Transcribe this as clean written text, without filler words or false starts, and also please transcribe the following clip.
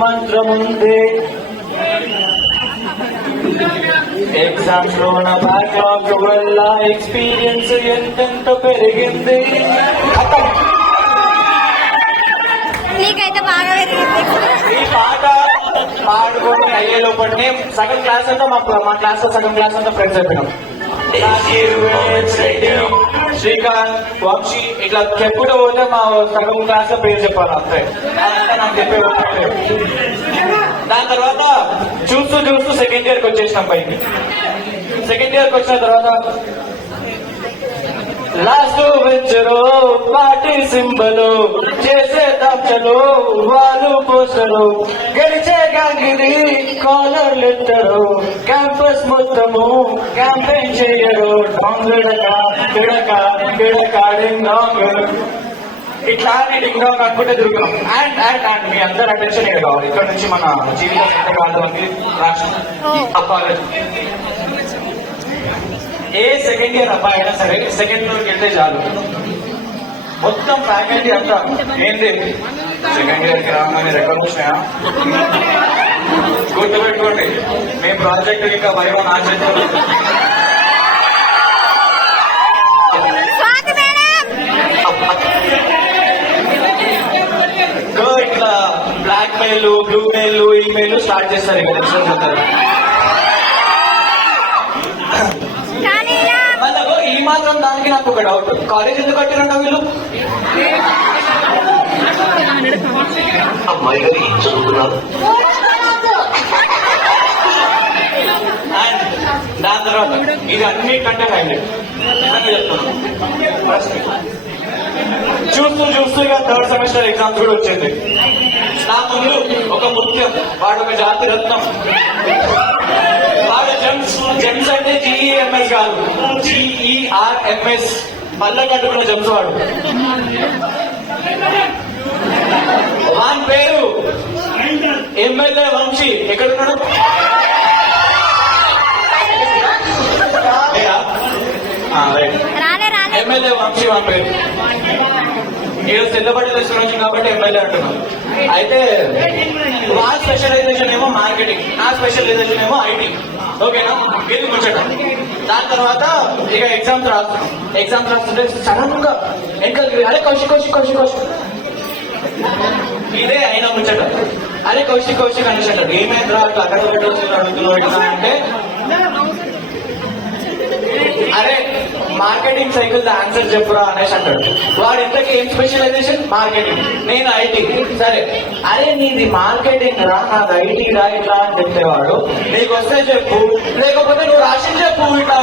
మంత్రముంది exams లో నా backlog వల్ల ఎక్స్పీరియన్స్ ఎంతెంత పెరిగింది. నీకైతే బాగా పెరిగింది. ఈ పాట పాడుకొని అయ్యే లోపలనే సగం క్లాస్ అంతా మా క్లాస్ లో సగం క్లాస్ అంతా ఫ్రెండ్స్ అయిపోయినాం. శ్రీకాంత్, వంశీ ఇట్లా చెప్పుకుంటూ పోతే మా సగం క్లాస్ లో పేరు చెప్పాలి అంతే. అదంతా నాకు చెప్పేవాళ్ళు. దాని తర్వాత చూస్తూ చూస్తూ సెకండ్ ఇయర్కి వచ్చేసినాం పైకి. సెకండ్ ఇయర్కి వచ్చిన తర్వాత లాస్ట్ వెంచరు పార్టీ సింబలు చేసే దాచలు వాళ్ళు పోసరు గెలిచే గాంగిది కాలర్ లెట్టరు క్యాంపస్ మొత్తము క్యాంపెయిన్ చేయరు డాంగడక గిడక గిడక డింగ్ ఇట్లా డింగ్ డాంగ్ అనుకుంటే తిరుగుతున్నాం. అండ్ మీ అందరు అటెన్షన్ ఇక్కడ కావాలి. ఇక్కడ నుంచి మన జీవితం ఎంత కాదు రాష్ట్రం ఏ సెకండ్ ఇయర్ అబ్బాయి అయినా సరే సెకండ్ ఫ్లోర్కి వెళ్తే చాలు మొత్తం ఫ్యాకల్టీ అంతా ఏంటి సెకండ్ ఇయర్కి రాగానే రికార్డ్ వచ్చినాయా గుర్తుపెట్టుకోండి. మీ ప్రాజెక్టు ఇంకా వైభవం ఆచరించాలి. ఇట్లా blackmail blue mail email start చేస్తారు. ఇక ఎక్స్టెన్స్ అవుతారు. ఈ మాత్రం దానికి నాకు ఒక డౌట్, కాలేజ్ ఎందుకు కట్టిరంట వీళ్ళు? అమ్మాయి గారు ఏం చదువుతున్నారు? దాని తర్వాత ఇది అన్నిటికంటే హైలైట్ చెప్తున్నాను. చూస్తూ చూస్తూ ఇక థర్డ్ సెమిస్టర్ ఎగ్జామ్స్ కూడా వచ్చింది. నా ముందు ఒక ముత్యం, వాడు ఒక జాతి రత్నం. వాడు జెమ్స్ అంటే జిఈఎంఎస్ కాదు, జిఈఆర్ఎంఎస్ మళ్ళా కట్టుకున్న జెమ్స్ వాడు. వాని పేరు ఎమ్మెల్యే వంశీ. ఎక్కడున్నాడు? ఎమ్మెల్యే వంశీ వాని పేరు. ఈరోజు తెల్లబడి తెచ్చుకోవచ్చు కాబట్టి ఎమ్మెల్యే అంటున్నాం. అయితే వాళ్ళ స్పెషలైజేషన్ ఏమో మార్కెటింగ్, నా స్పెషలైజేషన్ ఏమో ఐటీ. ఓకేనా? ఇది ముచ్చట. దాని తర్వాత ఇక ఎగ్జామ్స్ రాస్తున్నాం. ఎగ్జామ్స్ రాస్తుంటే సడన్ గా ఇంకా అరే కౌశిక్ ఇదే అయినా ముచ్చట. అరే కౌశిక్ అనేసాడు. ఏమైందిరా అట్లా అక్కడ అడుగుతున్నావు అంటే, అరే మార్కెటింగ్ సైకిల్ ఆన్సర్ చెప్పురా అనేసి అంటాడు. వాడు ఇంతకీ ఏం స్పెషలైజేషన్? మార్కెటింగ్, నేను ఐటీ. సరే అరే నీది మార్కెటింగ్ రా, నాది ఐటీ రా ఇట్లా అని చెప్పేవాడు. నీకు వస్తే చెప్పు, లేకపోతే నువ్వు రాసి చెప్పు ఇట్లా